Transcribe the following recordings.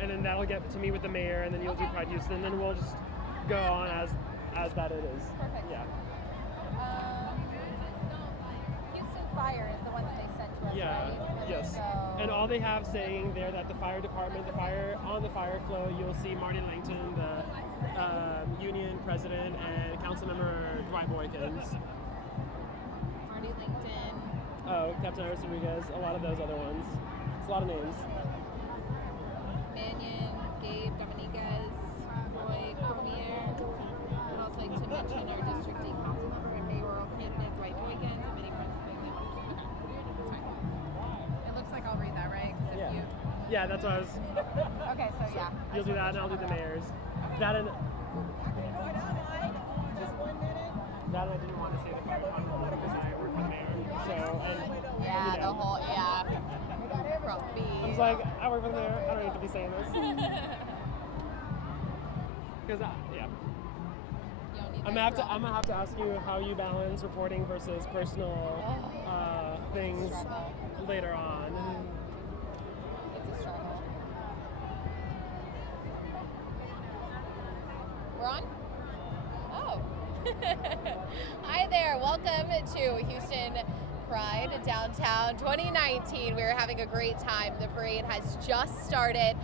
and then that'll get to me with the mayor, and then you'll do Pride Houston, and then we'll just go on as that it is. Perfect. Yeah. Houston Fire is the one that they sent to us, Yeah. right? Yes. So, And all they have saying there that the fire department, on the fire flow, you'll see Marty Langton, the union president, and Councilmember Dwight Boykins. Marty Langton. Oh, Captain Iris Rodriguez, a lot of those other ones. It's a lot of names. Mannion, Gabe Dominguez, Roy Cormier. I'd also like to mention our District 8 council member and mayoral candidate Dwight Boykins and many friends and family members. That's fine. It looks like I'll read that, right? 'Cause if Yeah. you... Yeah, that's what I was. Okay, so yeah. You'll do that, and I'll do the mayor's. That and I didn't want to say the fire department because I work for the mayor. So Yeah, the whole, yeah. I was like, I work for the mayor. I don't need to be saying this. Because yeah. I'm gonna have to ask you how you balance reporting versus personal things later on. It's a struggle. We're on? Oh. Hi there. Welcome to Houston Pride Downtown 2019. We're having a great time. The parade has just started.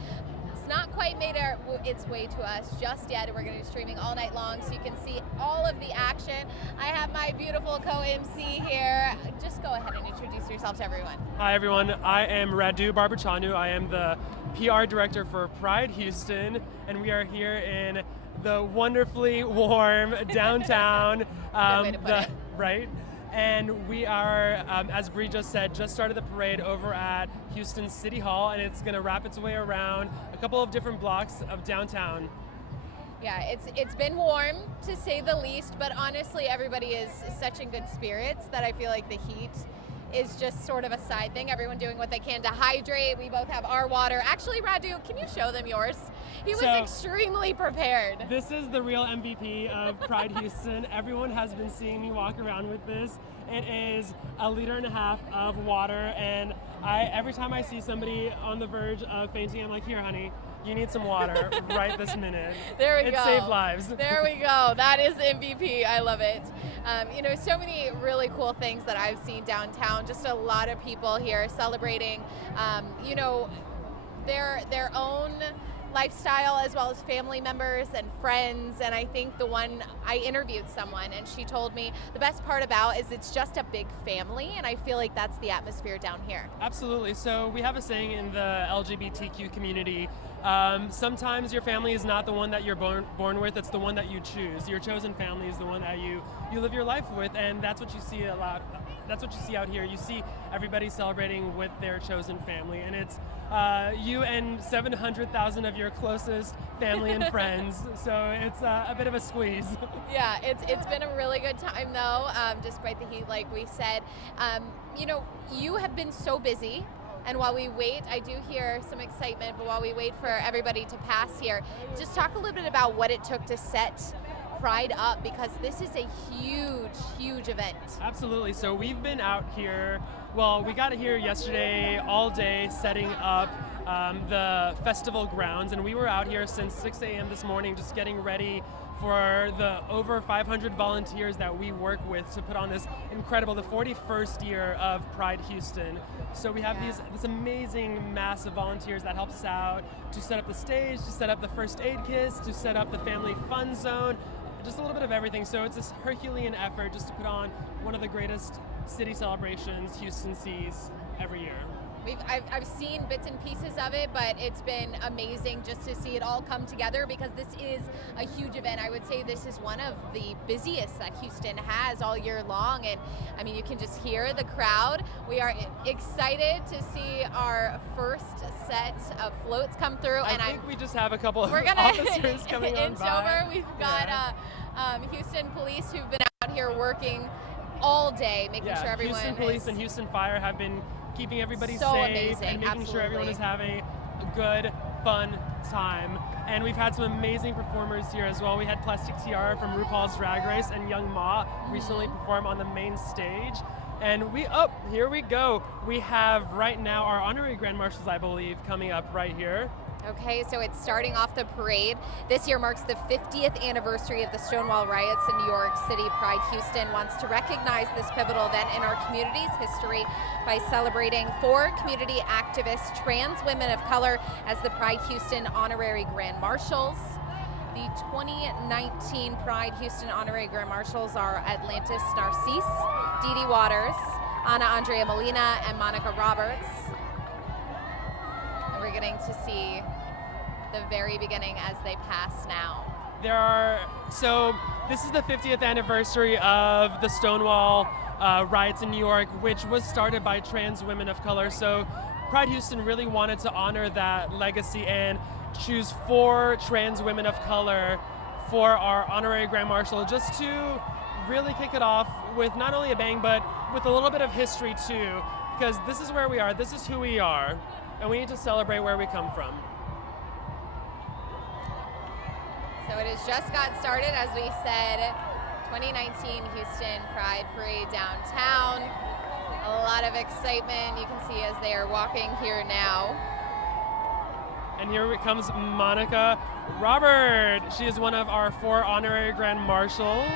It's not quite made its way to us just yet. We're going to be streaming all night long so you can see all of the action. I have my beautiful co-MC here. Just go ahead and introduce yourself to everyone. Hi everyone, I am Radu Barbachanu. I am the PR director for Pride Houston, and we are here in the wonderfully warm downtown. Good way to put it. Right? And we are, as Bree just said, just started the parade over at Houston City Hall, and it's going to wrap its way around a couple of different blocks of downtown. Yeah, it's been warm to say the least, but honestly everybody is such in good spirits that I feel like the heat is just sort of a side thing. Everyone doing what they can to hydrate. We both have our water. Actually, Radu, can you show them yours? He was extremely prepared. This is the real MVP of Pride Houston. Everyone has been seeing me walk around with this. It is 1.5 liters of water, and every time I see somebody on the verge of fainting, I'm like, here, honey, you need some water right this minute. There we go. It saved lives. There we go. That is MVP. I love it. So many really cool things that I've seen downtown. Just a lot of people here celebrating, their own lifestyle as well as family members and friends. And I think I interviewed someone and she told me the best part about is it's just a big family, and I feel like that's the atmosphere down here. Absolutely. So we have a saying in the LGBTQ community, sometimes your family is not the one that you're born with, it's the one that you choose. Your chosen family is the one that you live your life with, and that's what you see a lot. That's what you see out here. You see everybody celebrating with their chosen family, and it's you and 700,000 of your closest family and friends, so it's a bit of a squeeze. Yeah, it's been a really good time though, despite the heat, like we said. You have been so busy, and while we wait, I do hear some excitement, but while we wait for everybody to pass here, just talk a little bit about what it took to set Pride up, because this is a huge event. Absolutely. So we've been out here, we got here yesterday all day setting up the festival grounds, and we were out here since 6 a.m. this morning just getting ready for the over 500 volunteers that we work with to put on the 41st year of Pride Houston. So we have this amazing mass of volunteers that helps us out to set up the stage, to set up the first aid kits, to set up the family fun zone, just a little bit of everything. So it's this Herculean effort just to put on one of the greatest city celebrations Houston sees every year. I've seen bits and pieces of it, but it's been amazing just to see it all come together, because this is a huge event. I would say this is one of the busiest that Houston has all year long, and I mean, you can just hear the crowd. We are excited to see our first set of floats come through. I think we just have a couple of officers coming on inch by. over. We've got Houston Police who've been out here working all day, making sure everyone Houston Police and Houston Fire have been keeping everybody so safe amazing. and making sure everyone is Absolutely. having a good, fun time. And we've had some amazing performers here as well. We had Plastic Tiara from RuPaul's Drag Race and Young Ma recently perform on the main stage. And here we go. We have right now our honorary Grand Marshals, I believe, coming up right here. Okay, so it's starting off the parade. This year marks the 50th anniversary of the Stonewall riots in New York City. Pride Houston wants to recognize this pivotal event in our community's history by celebrating 4 community activists, trans women of color, as the Pride Houston Honorary Grand Marshals. The 2019 Pride Houston Honorary Grand Marshals are Atlantis Narcisse, Dee Dee Waters, Ana Andrea Molina, and Monica Roberts. And we're getting to see the very beginning as they pass now. So this is the 50th anniversary of the Stonewall riots in New York, which was started by trans women of color. So Pride Houston really wanted to honor that legacy and choose 4 trans women of color for our honorary Grand Marshal, just to really kick it off with not only a bang, but with a little bit of history too, because this is where we are, this is who we are, and we need to celebrate where we come from. So it has just got started, as we said, 2019 Houston Pride Parade downtown. A lot of excitement you can see as they are walking here now. And here comes Monica Robert. She is one of our 4 honorary Grand Marshals.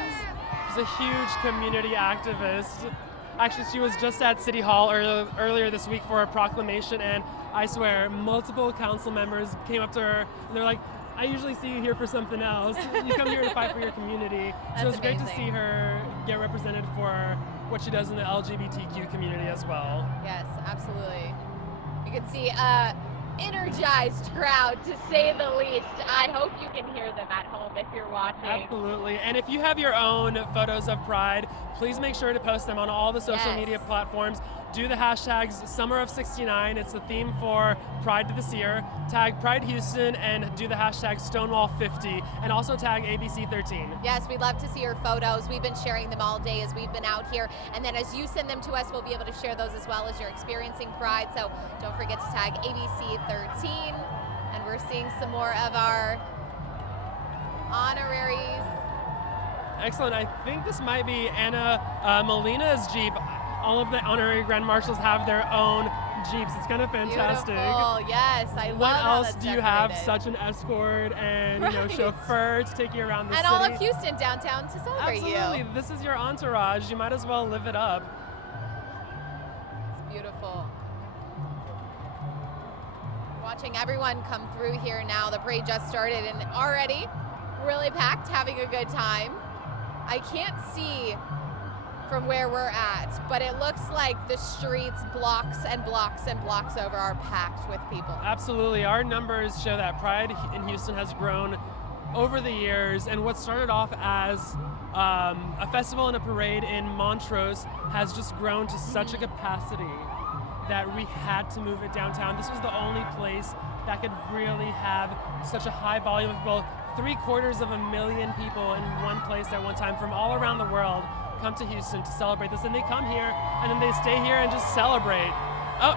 She's a huge community activist. Actually, she was just at City Hall earlier this week for a proclamation, and I swear, multiple council members came up to her and they're like, I usually see you here for something else. You come here to fight for your community. So it's great to see her get represented for what she does in the LGBTQ community as well. Yes, absolutely. You can see energized crowd, to say the least. I hope you can hear them at home if you're watching. Absolutely. And if you have your own photos of Pride, please make sure to post them on all the social media platforms. Do the hashtags Summer of 69. It's the theme for Pride this year. Tag Pride Houston and do the hashtag Stonewall50, and also tag ABC13. Yes, we'd love to see your photos. We've been sharing them all day as we've been out here. And then as you send them to us, we'll be able to share those as well as you're experiencing Pride. So don't forget to tag ABC13. And we're seeing some more of our honoraries. Excellent. I think this might be Ana Molina's Jeep. All of the honorary Grand Marshals have their own Jeeps. It's kind of fantastic. Beautiful. Yes, I love What how else that's do you have? decorated. Such an escort and chauffeur to take you around the and city. all of Houston downtown to celebrate Absolutely. you. This is your entourage. You might as well live it up. It's beautiful. Watching everyone come through here now. The parade just started and already really packed, having a good time. I can't see from where we're at, but it looks like the streets blocks and blocks and blocks over are packed with people. Absolutely. Our numbers show that Pride in Houston has grown over the years, and what started off as a festival and a parade in Montrose has just grown to such a capacity that we had to move it downtown. This was the only place that could really have such a high volume of people. 750,000 people in one place at one time from all around the world come to Houston to celebrate this, and they come here and then they stay here and just celebrate. Oh.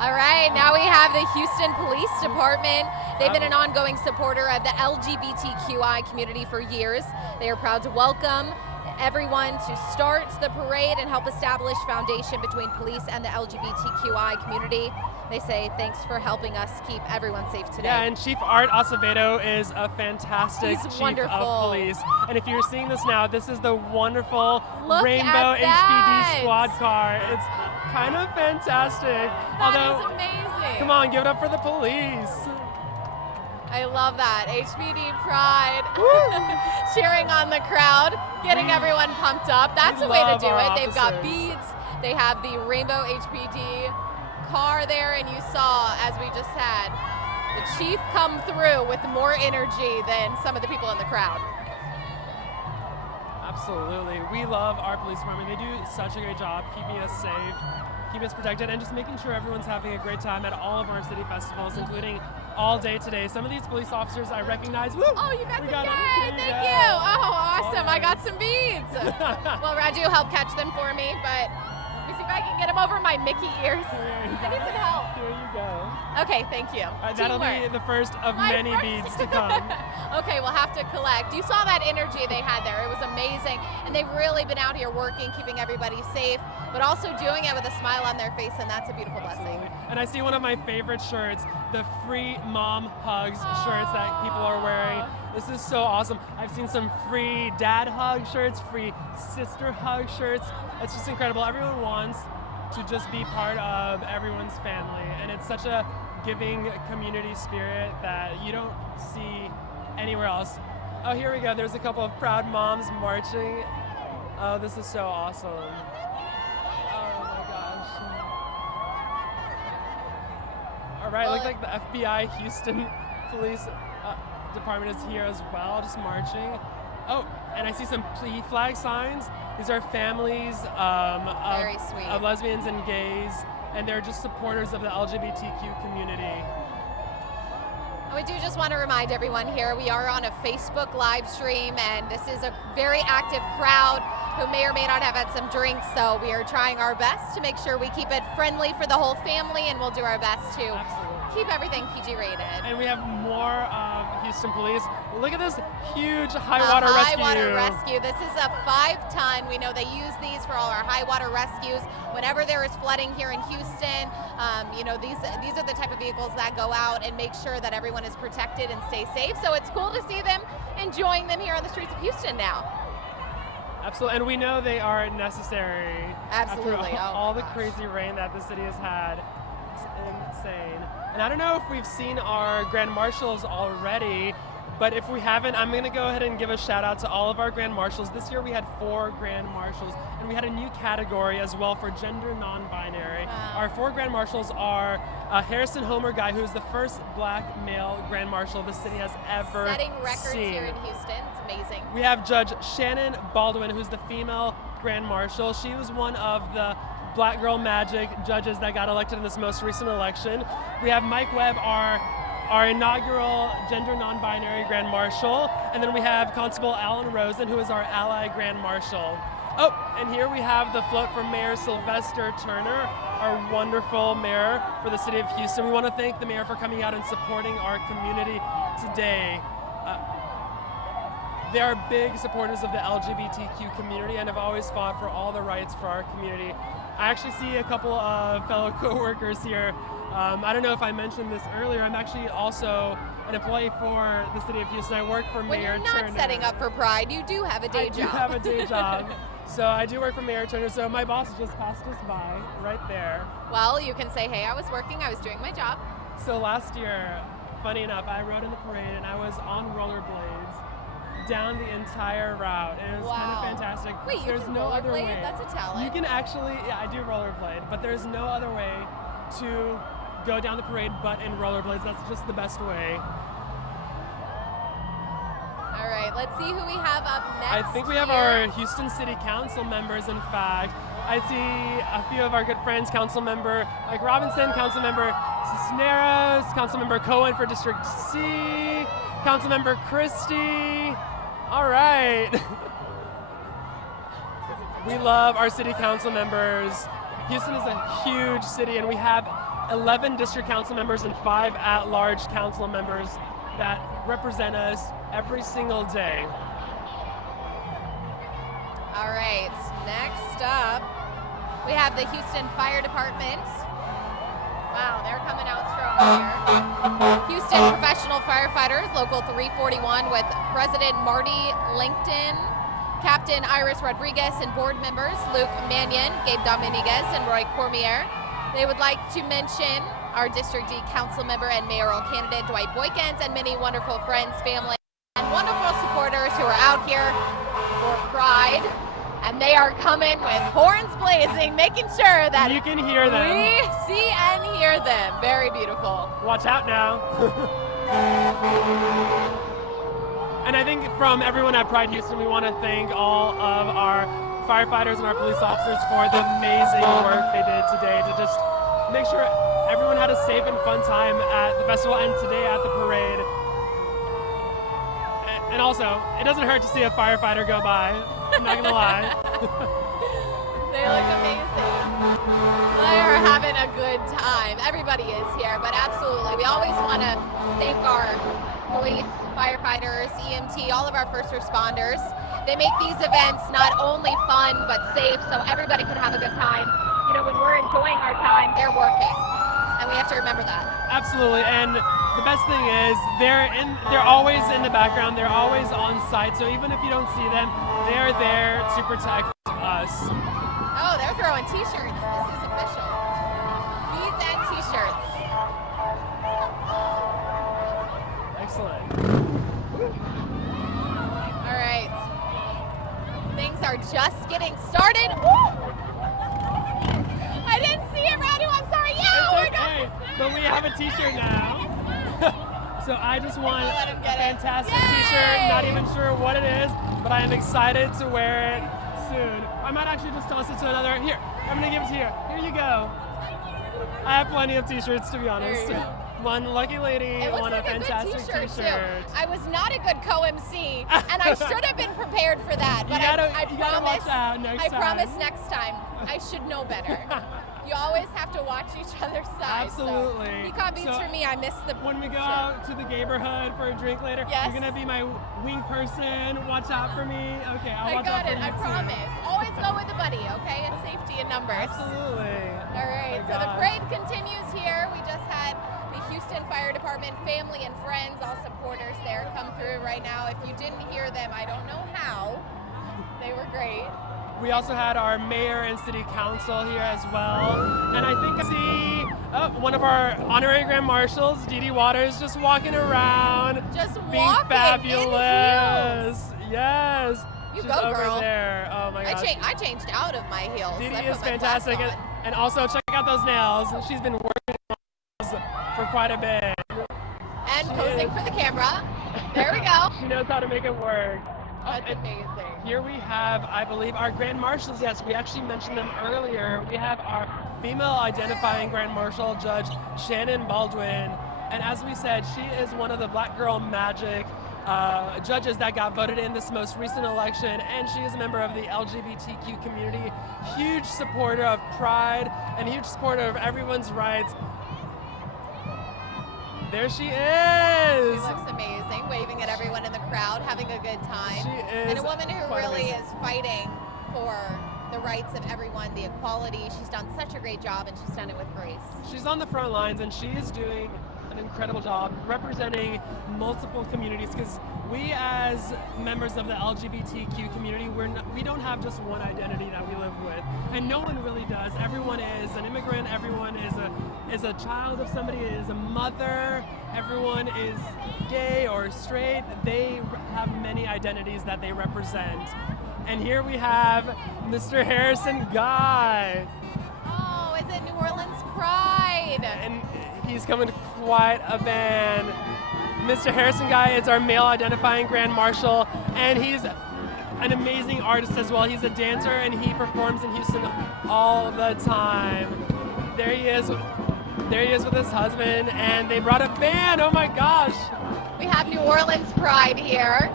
All right, now we have the Houston Police Department. They've been an ongoing supporter of the LGBTQI community for years. They are proud to welcome everyone to start the parade and help establish foundation between police and the LGBTQI community. They say thanks for helping us keep everyone safe today. Yeah, and Chief Art Acevedo is a fantastic He's chief wonderful. of police. And if you're seeing this now, this is the wonderful Look rainbow at that. HPD squad car. It's kind of fantastic. That is amazing. Come on, give it up for the police. I love that. HPD Pride. Cheering on the crowd, getting everyone pumped up. That's a way to do it. They've got beads. They have the rainbow HPD car there, and you saw, as we just had, the chief come through with more energy than some of the people in the crowd. Absolutely. We love our police department. They do such a great job keeping us safe, keeping us protected, and just making sure everyone's having a great time at all of our city festivals, including all day today. Some of these police officers I recognize. Woo! Oh, you got some them. Thank you. Oh, awesome. I got some beads. Well, Raju helped catch them for me, but let me see if I can get them over my Mickey ears. I need some help. Here you go. Okay, thank you. That'll be Teamwork. the first of My many first. beads to come. Okay, we'll have to collect. You saw that energy they had there. It was amazing. And they've really been out here working, keeping everybody safe, but also doing it with a smile on their face, and that's a beautiful blessing. And I see one of my favorite shirts, the Free Mom Hugs shirts that people are wearing. This is so awesome. I've seen some free dad hug shirts, free sister hug shirts. It's just incredible. Everyone wants to just be part of everyone's family, and it's such a giving community spirit that you don't see anywhere else. Oh, here we go. There's a couple of proud moms marching. Oh, this is so awesome. Oh my gosh. All right, looks like the FBI Houston Police Department is here as well, just marching. Oh, and I see some plea flag signs. These are families Very sweet. of lesbians and gays, and they're just supporters of the LGBTQ community. We do just want to remind everyone here, we are on a Facebook live stream, and this is a very active crowd who may or may not have had some drinks, so we are trying our best to make sure we keep it friendly for the whole family, and we'll do our best to keep everything PG rated. And we have more Houston police. Look at this huge high water rescue. High water rescue. This is a 5-ton. We know they use these for all our high water rescues. Whenever there is flooding here in Houston, you know, these are the type of vehicles that go out and make sure that everyone is protected and stay safe. So it's cool to see them enjoying them here on the streets of Houston now. Absolutely, and we know they are necessary. Absolutely. After all the crazy rain that the city has had. It's insane. And I don't know if we've seen our grand marshals already, but if we haven't, I'm going to go ahead and give a shout out to all of our grand marshals. This year we had 4 grand marshals, and we had a new category as well for gender non-binary. Wow. Our 4 grand marshals are Harrison Homer Guy, who's the first black male grand marshal the city has ever Setting records seen. here in Houston. It's amazing. We have Judge Shannon Baldwin, who's the female grand marshal. She was one of the Black Girl Magic judges that got elected in this most recent election. We have Mike Webb, our inaugural gender non-binary grand marshal, and then we have Constable Alan Rosen, who is our ally grand marshal. Oh, and here we have the float from Mayor Sylvester Turner, our wonderful mayor for the city of Houston. We want to thank the mayor for coming out and supporting our community today. They are big supporters of the LGBTQ community and have always fought for all the rights for our community. I actually see a couple of fellow co-workers here. I don't know if I mentioned this earlier. I'm actually also an employee for the city of Houston. I work for Mayor Turner. When you're not setting up for Pride, you do have a day job. I do have a day job. So I do work for Mayor Turner. So my boss just passed us by right there. Well, you can say, hey, I was working, I was doing my job. So last year, funny enough, I rode in the parade and I was on rollerblades down the entire route, and it was kind of fantastic. Wait, there's you can no other way. That's a talent. You can actually, yeah, I do rollerblade, but there's no other way to go down the parade but in rollerblades. That's just the best way. All right, let's see who we have up next. I think we have our Houston City Council members, in fact. I see a few of our good friends, Councilmember Mike Robinson, Councilmember Cisneros, Councilmember Cohen for District C, Councilmember Christie. All right. We love our city council members. Houston is a huge city, and we have 11 district council members and 5 at-large council members that represent us every single day. All right, next up, we have the Houston Fire Department. Wow, they're coming out strong here. Houston Professional Firefighters, Local 341, with President Marty Langton, Captain Iris Rodriguez, and board members Luke Mannion, Gabe Dominguez, and Roy Cormier. They would like to mention our District D Council member and mayoral candidate Dwight Boykins, and many wonderful friends, family, and wonderful supporters who are out here for Pride. And they are coming with horns blazing, making sure that you can hear them. We see and hear them. Very beautiful. Watch out now. And I think from everyone at Pride Houston, we want to thank all of our firefighters and our police officers for the amazing work they did today to just make sure everyone had a safe and fun time at the festival and today at the parade. And also, it doesn't hurt to see a firefighter go by. I'm not gonna lie. They look amazing. They are having a good time. Everybody is here, but absolutely. We always want to thank our police, firefighters, EMT, all of our first responders. They make these events not only fun, but safe, so everybody can have a good time. You know, when we're enjoying our time, they're working. And we have to remember that. Absolutely, and the best thing is they're always in the background, they're always on site, so even if you don't see them, they're there to protect us. Oh, they're throwing t-shirts. This is official. Bees and t-shirts. Excellent. All right. Things are just getting started. Woo! I didn't see it, Radu. I'm sorry. Yeah, It's okay, but we have a t-shirt now. So I just want a fantastic t-shirt, not even sure what it is, but I am excited to wear it soon. I might actually just toss it to another. Here, I'm gonna give it to you. Here you go. I have plenty of t-shirts, to be honest. There you go. One lucky lady It looks won like a fantastic good t-shirt. too. I was not a good co-MC, and I should have been prepared for that. But you I gotta promise. watch out next I time. promise next time I should know better. You always have to watch each other's sides. Absolutely. So Peacock Beats So for me. I miss the. When we go shit. out to the neighborhood for a drink later, Yes. you're gonna be my wing person. Watch out for me. Okay, I'll I watch got out for it. you I too. promise. Always go with a buddy. Okay, it's safety in numbers. Absolutely. All right, Oh my so the gosh. parade continues here. We just had the Houston Fire Department family and friends, all supporters there, come through right now. If you didn't hear them, I don't know how. They were great. We also had our mayor and city council here as well. And I think I see one of our honorary grand marshals, Dee Dee Waters, just walking around. Just being walking fabulous. in heels. Yes. You She's go, over girl. there. Oh my gosh. I changed out of my heels. Dee Dee I is put my flats fantastic. on. And also check out those nails. She's been working on those for quite a bit. And posing for the camera. There we go. She knows how to make it work. That's and amazing. Here we have, I believe, our grand marshals. Yes, we actually mentioned them earlier. We have our female identifying grand marshal, Judge Shannon Baldwin. And as we said, she is one of the Black Girl Magic judges that got voted in this most recent election, and she is a member of the LGBTQ community, huge supporter of pride and huge supporter of everyone's rights. There she is! She looks amazing, waving at everyone in the crowd, having a good time. She is and a woman who quite really amazing. is fighting for the rights of everyone, the equality. She's done such a great job, and she's done it with grace. She's on the front lines, and she is doing an incredible job representing multiple communities, because we as members of the LGBTQ community, we don't have just one identity that we live with, and no one really does. Everyone is an immigrant, everyone is a child of somebody, is a mother, everyone is gay or straight. They have many identities that they represent. And here we have Mr. Harrison Guy. Oh, is it New Orleans Pride? And he's coming quite a band. Mr. Harrison Guy is our male identifying grand marshal, and he's an amazing artist as well. He's a dancer, and he performs in Houston all the time. There he is with his husband, and they brought a band. Oh my gosh. We have New Orleans Pride here.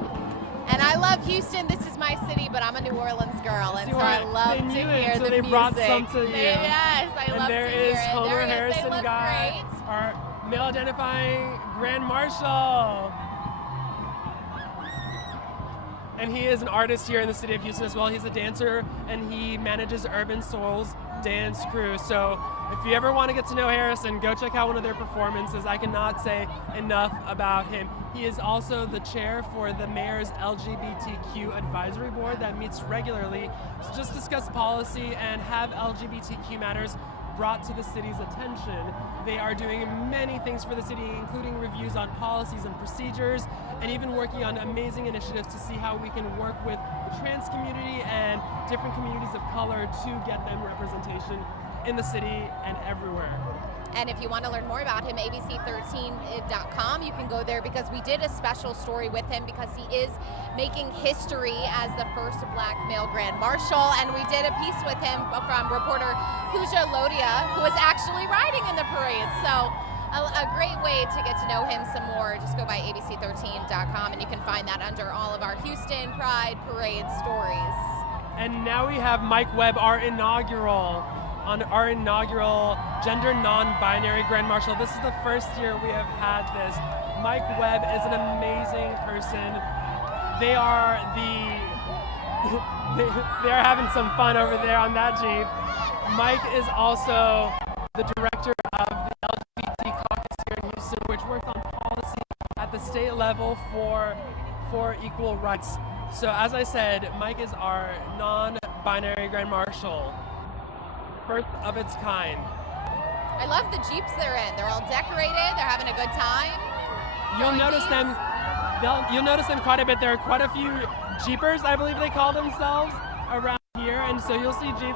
And I love Houston. This is my city, but I'm a New Orleans girl, and See, so I love to they knew it, hear so the they music. brought some to you. Yes, I And love there to hear is it. Homer There he is. Harrison They look Guy, great. our male identifying grand marshal. And he is an artist here in the city of Houston as well. He's a dancer, and he manages Urban Soul's dance crew. So if you ever want to get to know Harrison, go check out one of their performances. I cannot say enough about him. He is also the chair for the mayor's LGBTQ advisory board that meets regularly to just discuss policy and have LGBTQ matters brought to the city's attention. They are doing many things for the city, including reviews on policies and procedures, and even working on amazing initiatives to see how we can work with the trans community and different communities of color to get them representation in the city and everywhere. And if you want to learn more about him, abc13.com, you can go there, because we did a special story with him because he is making history as the first Black male Grand Marshal. And we did a piece with him from reporter Pooja Lodia, who was actually riding in the parade. So a great way to get to know him some more. Just go by abc13.com, and you can find that under all of our Houston Pride Parade stories. And now we have Mike Webb, our inaugural on our inaugural gender non-binary Grand Marshal. This is the first year we have had this. Mike Webb is an amazing person. They are they are having some fun over there on that Jeep. Mike is also the director of the LGBT caucus here in Houston, which works on policy at the state level for equal rights. So as I said, Mike is our non-binary Grand Marshal, first of its kind. I love the Jeeps they're in. They're all decorated. They're having a good time. You'll notice them. You'll notice them quite a bit. There are quite a few Jeepers, I believe they call themselves, around here, and so you'll see Jeep,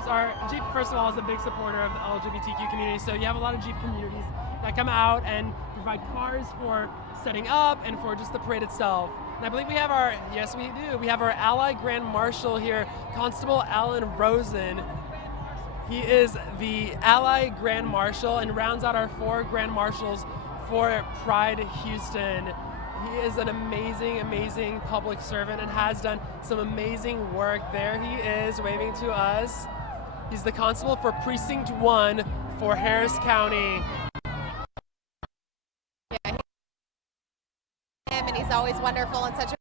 first of all, is a big supporter of the LGBTQ community, so you have a lot of Jeep communities that come out and provide cars for setting up and for just the parade itself. And I believe we have yes we do, we have our ally Grand Marshal here, Constable Alan Rosen. He is the ally Grand Marshal and rounds out our 4 Grand Marshals for Pride Houston. He is an amazing, amazing public servant and has done some amazing work. There he is, waving to us. He's the constable for Precinct 1 for Harris County. Yeah, and he's always wonderful and such a